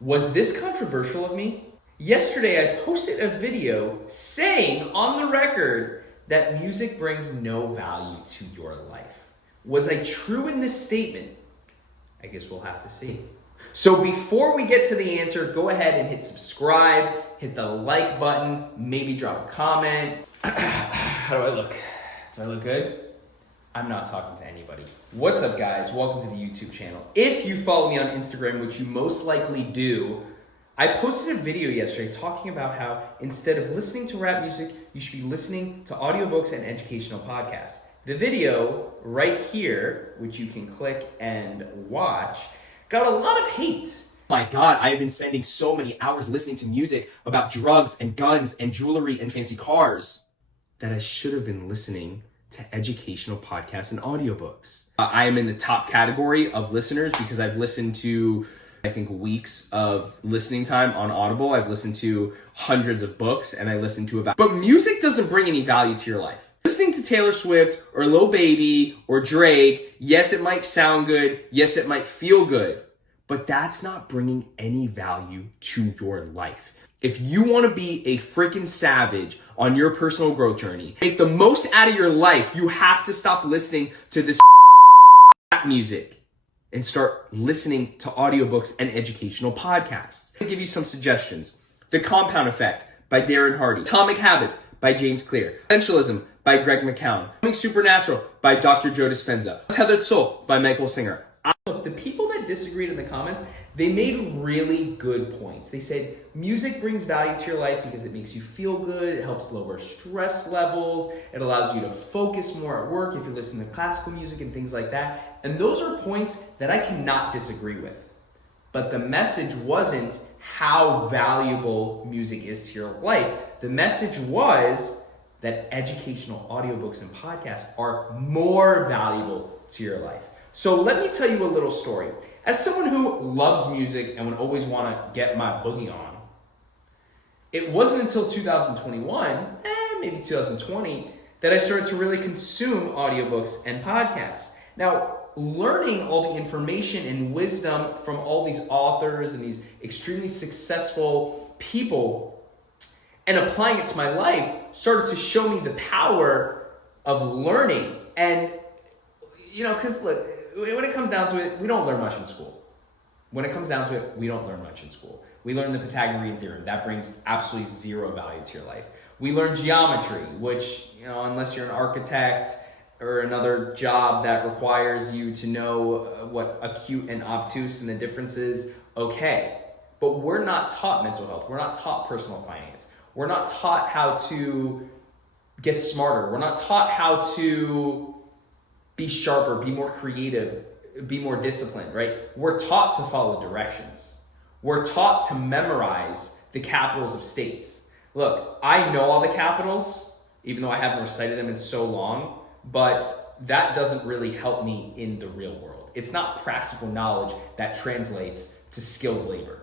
Was this controversial of me? Yesterday, I posted a video saying on the record that music brings no value to your life. Was I true in this statement? I guess we'll have to see. So before we get to the answer, go ahead and hit subscribe, hit the like button, maybe drop a comment. How do I look? Do I look good? I'm not talking to anybody. What's up, guys? Welcome to the YouTube channel. If you follow me on Instagram, which you most likely do, I posted a video yesterday talking about how instead of listening to rap music, you should be listening to audiobooks and educational podcasts. The video right here, which you can click and watch, got a lot of hate. My God, I've been spending so many hours listening to music about drugs and guns and jewelry and fancy cars that I should have been listening to educational podcasts and audiobooks. I am in the top category of listeners because I've listened to, I think, weeks of listening time on Audible. I've listened to hundreds of books and I listen to about... But music doesn't bring any value to your life. Listening to Taylor Swift or Lil Baby or Drake, yes, it might sound good. Yes, it might feel good. But that's not bringing any value to your life. If you want to be a freaking savage on your personal growth journey, make the most out of your life, you have to stop listening to this rap music and start listening to audiobooks and educational podcasts. I'll give you some suggestions. The Compound Effect by Darren Hardy. Atomic Habits by James Clear. Essentialism by Greg McKeown. Becoming Supernatural by Dr. Joe Dispenza. Tethered Soul by Michael Singer. Look, the people that disagreed in the comments, they made really good points. They said music brings value to your life because it makes you feel good, it helps lower stress levels, it allows you to focus more at work if you're listening to classical music and things like that. And those are points that I cannot disagree with. But the message wasn't how valuable music is to your life. The message was that educational audiobooks and podcasts are more valuable to your life. So let me tell you a little story. As someone who loves music and would always want to get my boogie on, it wasn't until 2021, maybe 2020, that I started to really consume audiobooks and podcasts. Now, learning all the information and wisdom from all these authors and these extremely successful people and applying it to my life started to show me the power of learning. And, you know, because look, when it comes down to it, we don't learn much in school. When it comes down to it, we don't learn much in school. We learn the Pythagorean theorem. That brings absolutely zero value to your life. We learn geometry, which, you know, unless you're an architect or another job that requires you to know what acute and obtuse and the differences, okay. But we're not taught mental health. We're not taught personal finance. We're not taught how to get smarter. We're not taught how to be sharper, be more creative, be more disciplined, right? We're taught to follow directions. We're taught to memorize the capitals of states. Look, I know all the capitals, even though I haven't recited them in so long, but that doesn't really help me in the real world. It's not practical knowledge that translates to skilled labor,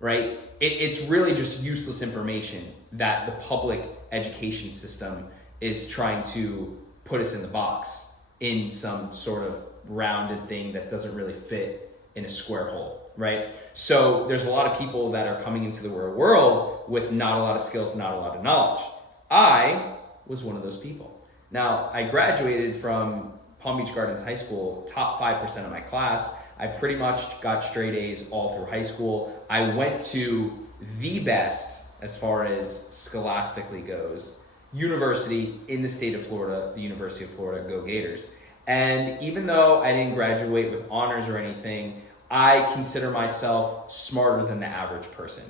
right? It's really just useless information that the public education system is trying to put us in the box in some sort of rounded thing that doesn't really fit in a square hole, right? So there's a lot of people that are coming into the real world with not a lot of skills, not a lot of knowledge. I was one of those people. Now, I graduated from Palm Beach Gardens High School, top 5% of my class. I pretty much got straight A's all through high school. I went to the best, as far as scholastically goes, university in the state of Florida, the University of Florida, go Gators. And even though I didn't graduate with honors or anything, I consider myself smarter than the average person.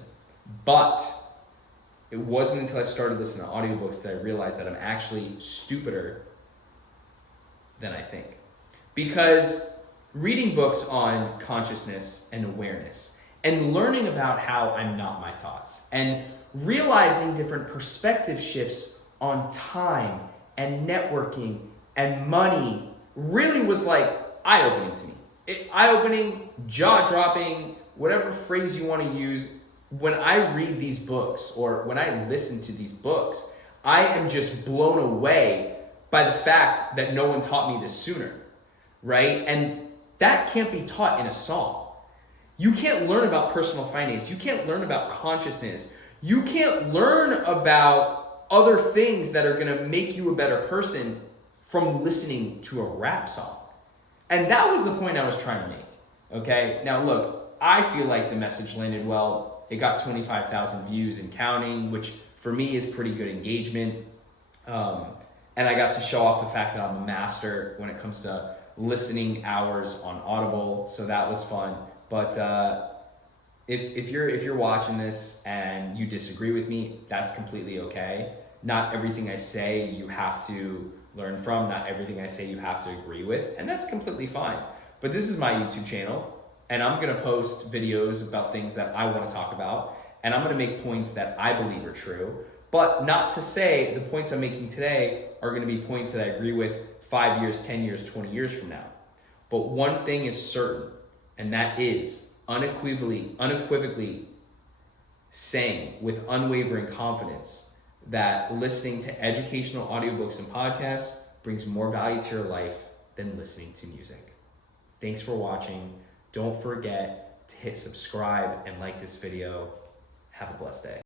But it wasn't until I started listening to audiobooks that I realized that I'm actually stupider than I think. Because reading books on consciousness and awareness and learning about how I'm not my thoughts and realizing different perspective shifts on time and networking and money really was like eye-opening to me. Eye-opening, jaw-dropping, whatever phrase you want to use. When I read these books or when I listen to these books, I am just blown away by the fact that no one taught me this sooner, right? And that can't be taught in a song. You can't learn about personal finance. You can't learn about consciousness. You can't learn about other things that are gonna make you a better person from listening to a rap song. And that was the point I was trying to make, okay? Now look, I feel like the message landed well. It got 25,000 views and counting, which for me is pretty good engagement. And I got to show off the fact that I'm a master when it comes to listening hours on Audible, so that was fun. But if you're watching this and you disagree with me, that's completely okay. Not everything I say you have to learn from, not everything I say you have to agree with, and that's completely fine. But this is my YouTube channel, and I'm gonna post videos about things that I wanna talk about, and I'm gonna make points that I believe are true, but not to say the points I'm making today are gonna be points that I agree with 5 years, 10 years, 20 years from now. But one thing is certain, and that is unequivocally saying with unwavering confidence that listening to educational audiobooks and podcasts brings more value to your life than listening to music. Thanks for watching. Don't forget to hit subscribe and like this video. Have a blessed day.